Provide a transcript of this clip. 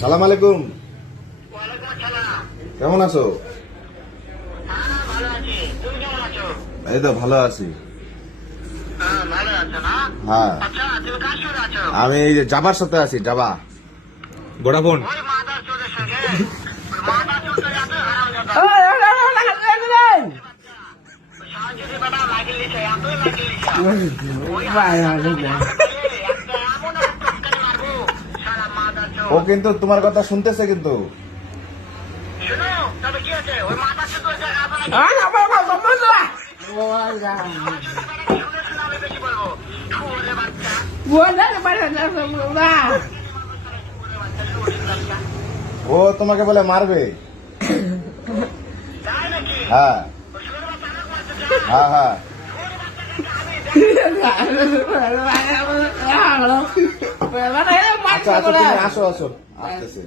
সালাম আলাইকুম। ওয়ালাইকুম আসসালাম। কেমন আছো? হ্যাঁ, ভালো আছি। তুমি কেমন আছো? এই তো ভালো আছি। হ্যাঁ, ভালো আছো না? হ্যাঁ, আচ্ছা, তুমি কার সঙ্গে আছো? আমি এই যে জাবার সাথে আছি। জাবা ভোডাফোন। ওই মাদার চোরের সঙ্গে। ওই মাদার চোর তো এত হারামজাদা। ওই সাহায্যের বেটা লাগিয়ে লিছে, এতই লাগিয়ে লিছে। ওই হারামজাদা একটা এমন একটা টক্করে মারবো, শালা মাদার চোর। ও কিন্তু তোমার কথা শুনতেছে কিন্তু। শোনো, তবে কি আছে? ওই মাদার চোর তোর জায়গায় আপনারা কি? সাহায্যের বেটাকে শুনে শুনে আমি বেশি বলবো। শুয়োরের বাচ্চা, শুয়োরের বাচ্চা, শুয়োরের বাচ্চা। ও তোমাকে বলে মারবে। তাই নাকি? হ্যাঁ ওই শুয়োরের বাচ্চা আমাকে মারতে চায়? হ্যাঁ হ্যাঁ। শুয়োরের বাচ্চাকে আমি আচ্ছা আচ্ছা, তুমি আসো আসো, আসতেছে।